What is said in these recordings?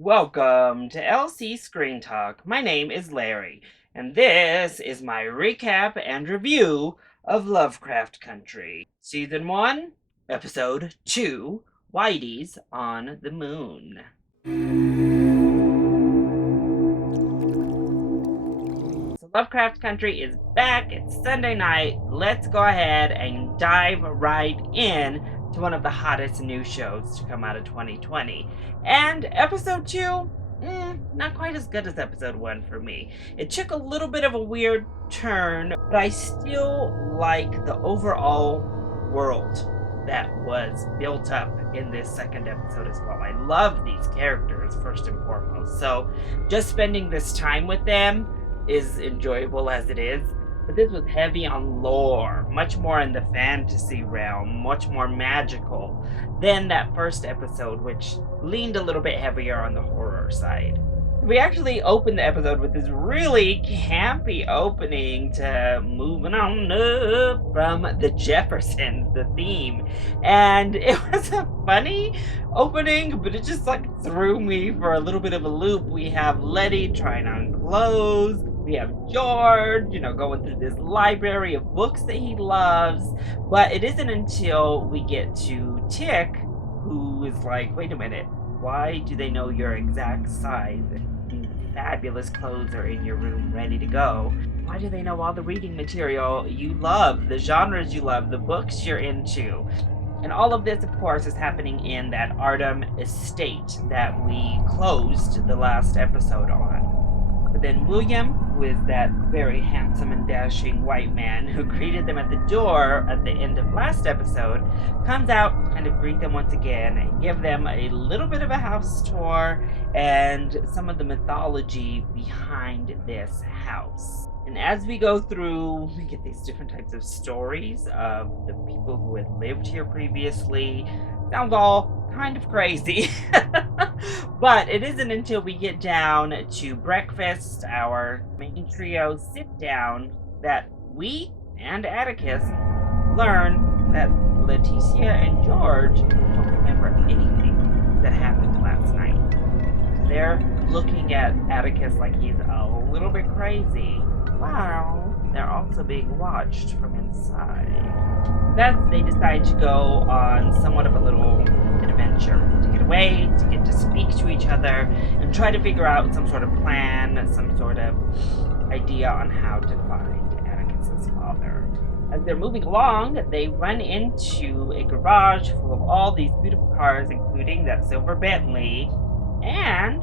Welcome to LC Screen Talk. My name is Larry, and this is my recap and review of Lovecraft Country. Season 1, Episode 2, Whiteys on the Moon. So Lovecraft Country is back. It's Sunday night. Let's go ahead and dive right in to one of the hottest new shows to come out of 2020. And episode 2, not quite as good as episode 1 for me. It took a little bit of a weird turn, but I still like the overall world that was built up in this second episode as well. I love these characters first and foremost. So just spending this time with them is enjoyable as it is. But this was heavy on lore, much more in the fantasy realm, much more magical than that first episode, which leaned a little bit heavier on the horror side. We actually opened the episode with this really campy opening to Moving On Up from the Jeffersons, the theme. And it was a funny opening, but it just threw me for a little bit of a loop. We have Letty trying on clothes. We have George, going through this library of books that he loves. But it isn't until we get to Tick, who is like, wait a minute, why do they know your exact size? And fabulous clothes are in your room ready to go. Why do they know all the reading material you love, the genres you love, the books you're into? And all of this, of course, is happening in that Artem estate that we closed the last episode on. But then William, who is that very handsome and dashing white man who greeted them at the door at the end of last episode, comes out to kind of greet them once again and give them a little bit of a house tour and some of the mythology behind this house. And as we go through, we get these different types of stories of the people who had lived here previously. Sounds all kind of crazy. But it isn't until we get down to breakfast, our main trio sit down, that we and Atticus learn that Leticia and George don't remember anything that happened last night. They're looking at Atticus like he's a little bit crazy, while they're also being watched from inside. Thus, they decide to go on somewhat of a little adventure to get away, to get to speak to each other, and try to figure out some sort of plan, some sort of idea on how to find Atticus's father. As they're moving along, they run into a garage full of all these beautiful cars, including that silver Bentley, and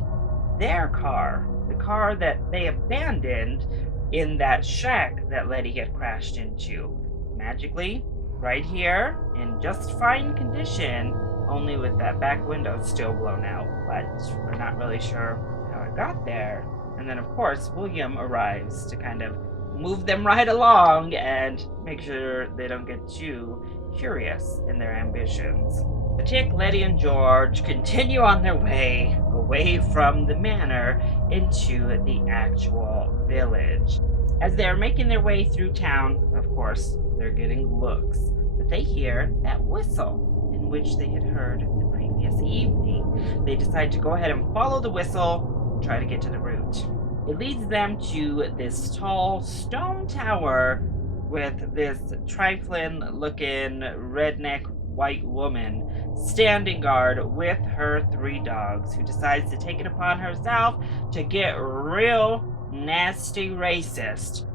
their car, the car that they abandoned in that shack that Letty had crashed into. Magically, right here, in just fine condition, only with that back window still blown out, but we're not really sure how it got there. And then, of course, William arrives to kind of move them right along and make sure they don't get too curious in their ambitions. Tick, Letty, and George continue on their way away from the manor into the actual village. As they are making their way through town, of course, they're getting looks, but they hear that whistle in which they had heard the previous evening. They decide to go ahead and follow the whistle and try to get to the root. It leads them to this tall stone tower with this trifling-looking redneck white woman standing guard with her 3 dogs, who decides to take it upon herself to get real nasty racist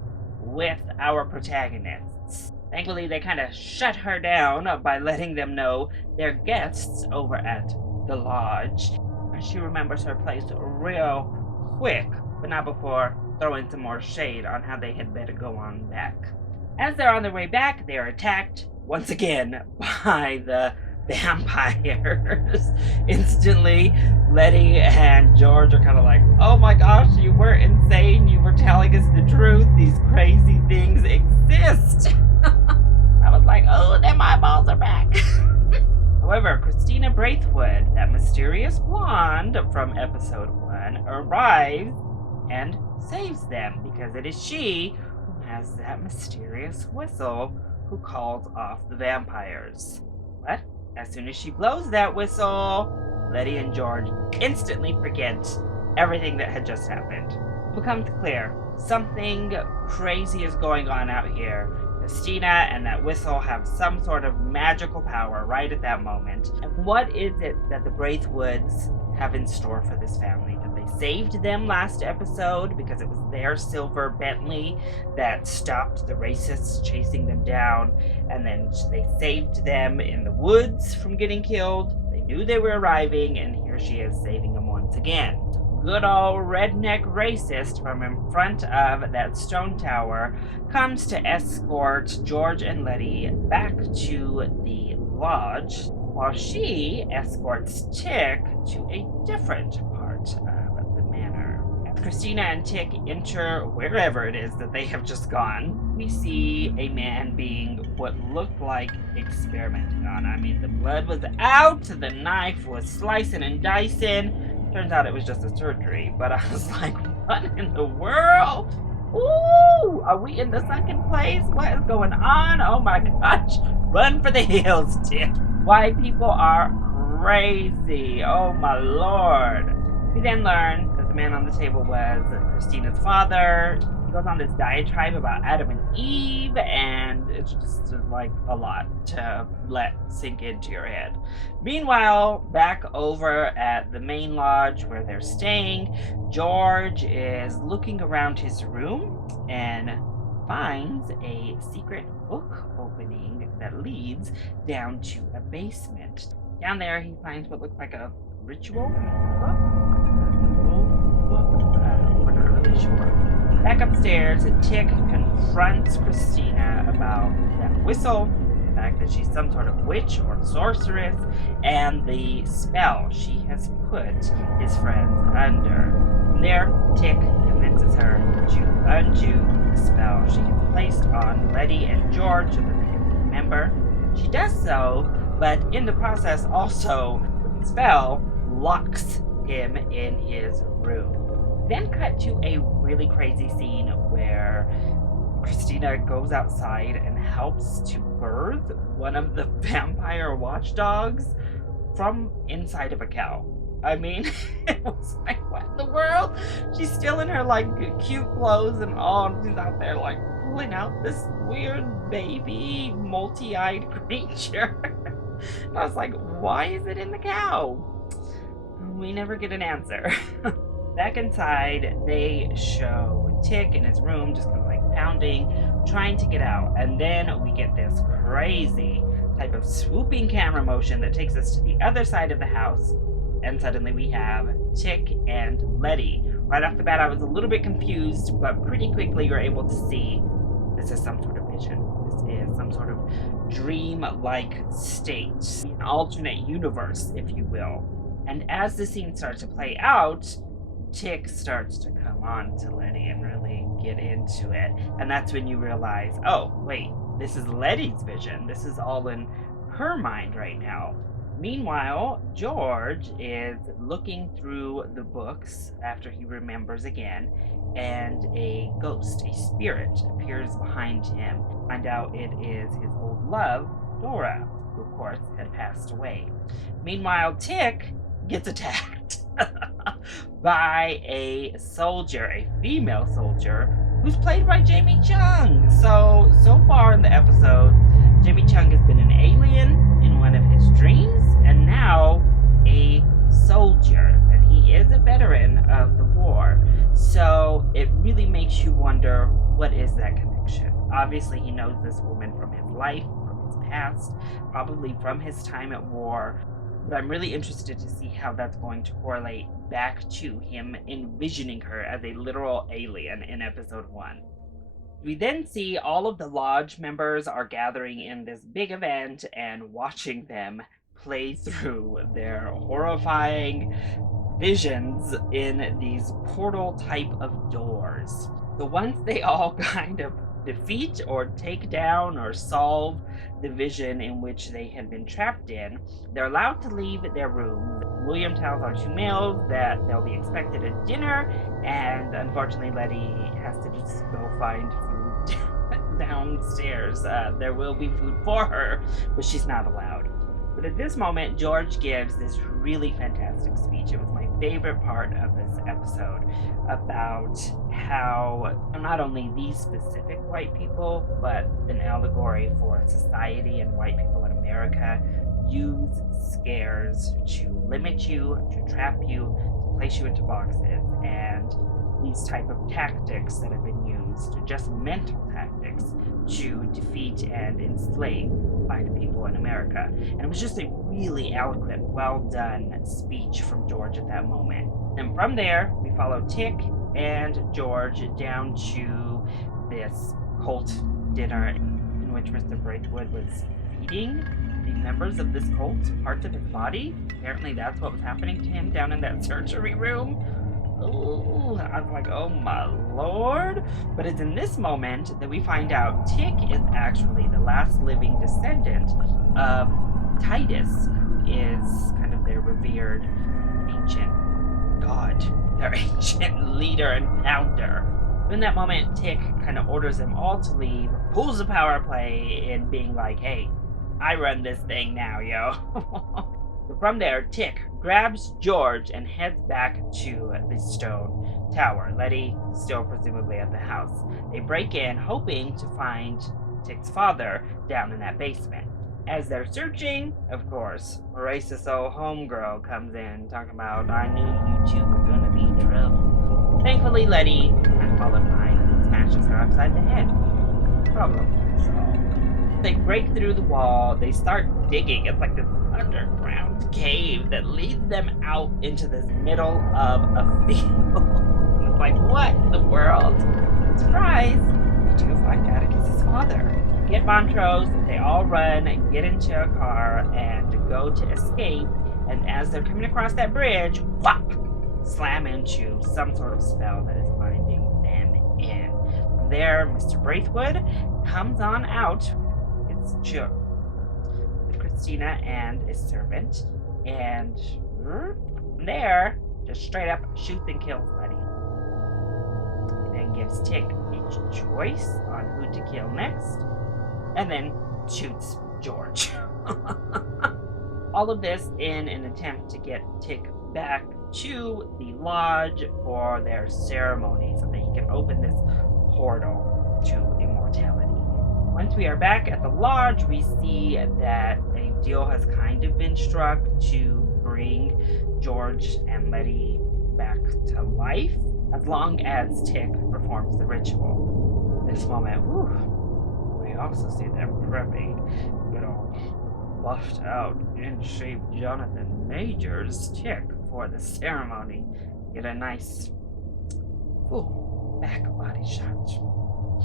with our protagonists. Thankfully, they kind of shut her down by letting them know they're guests over at the lodge. She remembers her place real quick, but not before throwing some more shade on how they had better go on back. As they're on their way back, they are attacked once again by the vampires. Instantly, Letty and George are kind of like, oh my gosh, you were insane. You were telling us the truth. These crazy things exist. I was like, oh, them eyeballs are back. However, Christina Braithwaite, that mysterious blonde from episode 1, arrives and saves them, because it is she who has that mysterious whistle who calls off the vampires. But as soon as she blows that whistle, Letty and George instantly forget everything that had just happened. It becomes clear something crazy is going on out here. Christina and that whistle have some sort of magical power right at that moment. And what is it that the Braithwoods have in store for this family? That they saved them last episode because it was their silver Bentley that stopped the racists chasing them down, and then they saved them in the woods from getting killed. They knew they were arriving, and here she is saving them once again. Good old redneck racist from in front of that stone tower comes to escort George and Letty back to the lodge, while she escorts Tick to a different part of the manor. As Christina and Tick enter wherever it is that they have just gone, we see a man being what looked like experimented on. I mean, the blood was out, the knife was slicing and dicing. Turns out it was just a surgery, but I was like, what in the world? Ooh, are we in the sunken place? What is going on? Oh my gosh. Run for the hills, Tick. White people are crazy. Oh my lord. We then learn that the man on the table was Christina's father. He goes on this diatribe about Adam and Eve, and it's just like a lot to let sink into your head. Meanwhile, back over at the main lodge where they're staying, George is looking around his room and finds a secret book opening that leads down to a basement. Down there, he finds what looks like a ritual book. We're not really sure. Back upstairs, Tick confronts Christina about that whistle, the fact that she's some sort of witch or sorceress, and the spell she has put his friends under. From there, Tick convinces her to undo the spell she has placed on Letty and George so that they can remember. She does so, but in the process also, with the spell, locks him in his room. Then cut to a really crazy scene where Christina goes outside and helps to birth one of the vampire watchdogs from inside of a cow. I mean, it was like, what in the world? She's still in her like cute clothes and all, and she's out there like pulling out this weird baby multi-eyed creature. And I was like, why is it in the cow? We never get an answer. Back inside, they show Tick in his room just kind of like pounding, trying to get out. And then we get this crazy type of swooping camera motion that takes us to the other side of the house. And suddenly we have Tick and Letty. Right off the bat, I was a little bit confused, but pretty quickly you're able to see this is some sort of vision. This is some sort of dream-like state, an alternate universe, if you will. And as the scene starts to play out, Tick starts to come on to Letty and really get into it. And that's when you realize, oh, wait, this is Letty's vision. This is all in her mind right now. Meanwhile, George is looking through the books after he remembers again, and a ghost, a spirit, appears behind him. Find out it is his old love, Dora, who of course had passed away. Meanwhile, Tick gets attacked by a soldier, a female soldier, who's played by Jamie Chung. So far in the episode, Jamie Chung has been an alien in one of his dreams, and now a soldier, and he is a veteran of the war. So it really makes you wonder, what is that connection? Obviously, he knows this woman from his life, from his past, probably from his time at war. But I'm really interested to see how that's going to correlate back to him envisioning her as a literal alien in episode 1. We then see all of the lodge members are gathering in this big event and watching them play through their horrifying visions in these portal type of doors. So once they all kind of defeat or take down or solve the vision in which they had been trapped in, they're allowed to leave their rooms. William tells our two males that they'll be expected at dinner, and unfortunately Letty has to just go find food downstairs. There will be food for her, but she's not allowed. But at this moment, George gives this really fantastic speech. It was my favorite part of this episode about how not only these specific white people, but an allegory for society and white people in America use scares to limit you, to trap you, to place you into boxes, and these type of tactics that have been used, just mental tactics, to defeat and enslave by the people in America. And it was just a really eloquent, well done speech from George at that moment. And from there, we follow Tick and George down to this cult dinner in which Mr. Braithwaite was feeding the members of this cult parts of his body. Apparently that's what was happening to him down in that surgery room. Ooh, I was like, oh my lord. But it's in this moment that we find out Tick is actually the last living descendant of Titus, who is kind of their revered ancient god, their ancient leader and founder. In that moment, Tick kind of orders them all to leave, pulls the power play in being like, hey, I run this thing now, yo. So from there, Tick grabs George and heads back to the stone tower. Letty still presumably at the house. They break in, hoping to find Tick's father down in that basement. As they're searching, of course, racist old homegirl comes in, talking about, I knew you two were gonna be in trouble. Thankfully, Letty, kind of followed behind, smashes her upside the head. Problem solved. They break through the wall, they start digging. It's like this underground cave that leads them out into this middle of a field. It's like, what in the world? Surprise! They do find Atticus's father. Get Montrose, they all run, get into a car, and go to escape. And as they're coming across that bridge, whop! Slam into some sort of spell that is binding them in. From there, Mr. Braithwaite comes on out. It's Joe, with Christina and his servant, and from there, just straight up shoots and kills Letty. He then gives Tick a choice on who to kill next, and then shoots George. All of this in an attempt to get Tick back to the lodge for their ceremony so that he can open this portal to immortality. Once we are back at the lodge, we see that a deal has kind of been struck to bring George and Letty back to life, as long as Tick performs the ritual. This moment, we also see them prepping good old buffed out, in shape Jonathan Major's Tick for the ceremony. Get a nice back body shot.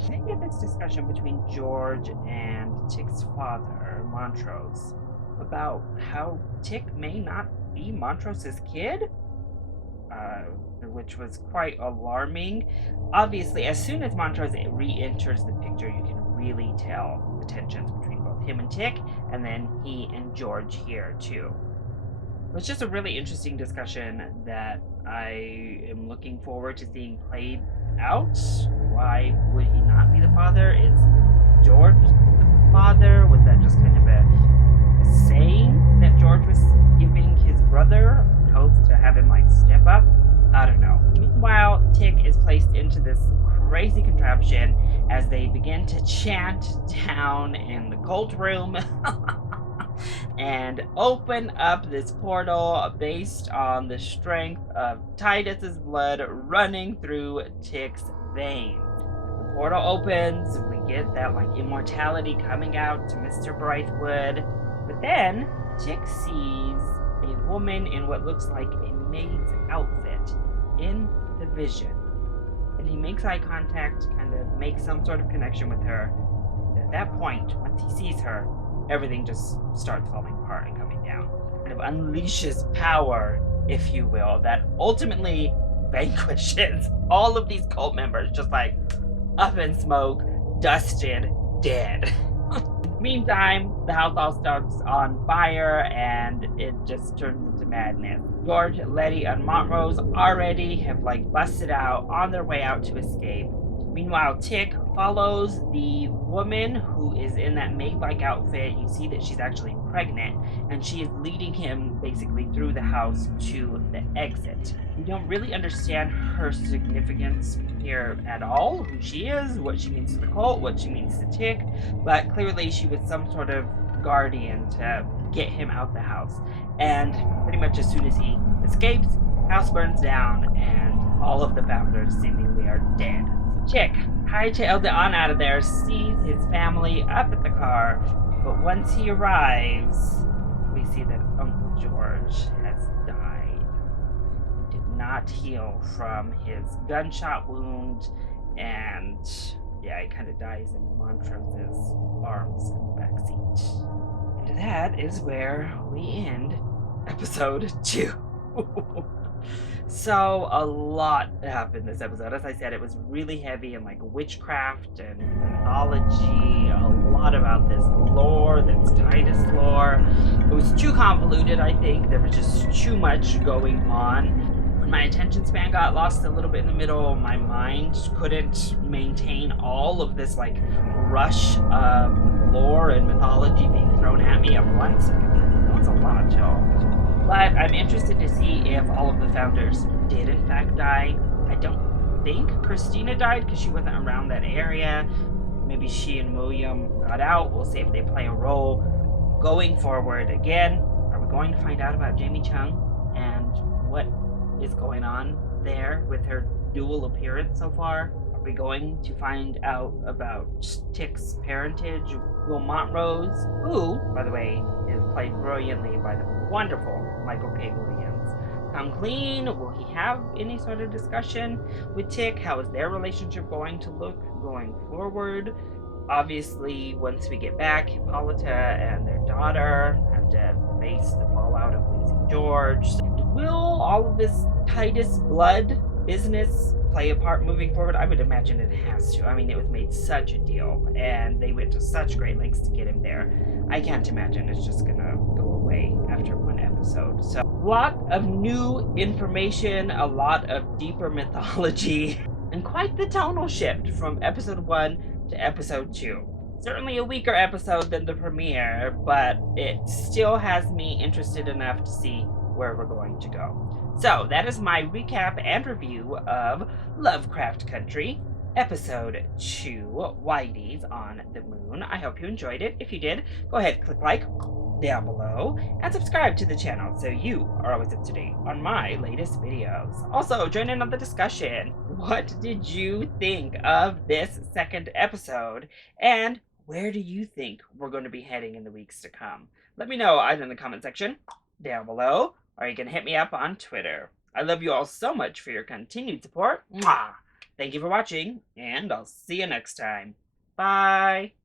They get this discussion between George and Tick's father, Montrose, about how Tick may not be Montrose's kid, which was quite alarming. Obviously, as soon as Montrose re-enters the picture, you can really tell the tensions between both him and Tick, and then he and George here too. It's just a really interesting discussion that I am looking forward to seeing played out. Why would he not be the father? Is George the father? Was that just kind of a saying that George was giving his brother in hopes to have him like step up? I don't know. Meanwhile, Tick is placed into this crazy contraption as they begin to chant down in the cult room and open up this portal based on the strength of Titus's blood running through Tick's veins. The portal opens, we get that like immortality coming out to Mr. Braithwaite, but then Tick sees a woman in what looks like a maid's outfit in the vision. And he makes eye contact, kind of makes some sort of connection with her. And at that point, once he sees her, everything just starts falling apart and coming down. Kind of unleashes power, if you will, that ultimately vanquishes all of these cult members, just like up in smoke, dusted, dead. Meantime, the house all starts on fire and it just turns into madness. George, Letty, and Montrose already have like busted out on their way out to escape. Meanwhile, Tick follows the woman who is in that maid-like outfit. You see that she's actually pregnant, and she is leading him basically through the house to the exit. We don't really understand her significance here at all, who she is, what she means to the cult, what she means to Tick, but clearly she was some sort of guardian to get him out the house. And pretty much as soon as he escapes, house burns down, and all of the founders seemingly are dead. Chick hightailed it on out of there, sees his family up at the car, but once he arrives, we see that Uncle George has died. He did not heal from his gunshot wound, and yeah, he kind of dies in Montrose's arms in the backseat. And that is where we end episode 2. So a lot happened this episode. As I said, it was really heavy in like witchcraft and mythology, a lot about this lore, that's Titus lore. It was too convoluted, I think. There was just too much going on. My attention span got lost a little bit in the middle. My mind couldn't maintain all of this like rush of lore and mythology being thrown at me at once. That's a lot, y'all. But I'm interested to see if all of the founders did in fact die. I don't think Christina died because she wasn't around that area. Maybe she and William got out. We'll see if they play a role going forward. Again, are we going to find out about Jamie Chung and what is going on there with her dual appearance so far? Are we going to find out about Tick's parentage? Will Montrose, who, by the way, is played brilliantly by the wonderful Michael K. Williams, come clean? Will he have any sort of discussion with Tick? How is their relationship going to look going forward? Obviously, once we get back, Hippolyta and their daughter have to face the fallout of losing George. Will all of this Titus blood business play a part moving forward? I would imagine it has to. I mean, it was made such a deal, and they went to such great lengths to get him there. I can't imagine it's just gonna go away after one episode. So, a lot of new information, a lot of deeper mythology, and quite the tonal shift from episode 1 to episode 2. Certainly a weaker episode than the premiere, but it still has me interested enough to see where we're going to go. So that is my recap and review of Lovecraft Country, episode 2, Whiteys on the Moon. I hope you enjoyed it. If you did, go ahead, click like down below and subscribe to the channel so you are always up to date on my latest videos. Also, join in on the discussion. What did you think of this second episode? And where do you think we're going to be heading in the weeks to come? Let me know either in the comment section down below, or you can hit me up on Twitter. I love you all so much for your continued support. Mwah! Thank you for watching, and I'll see you next time. Bye!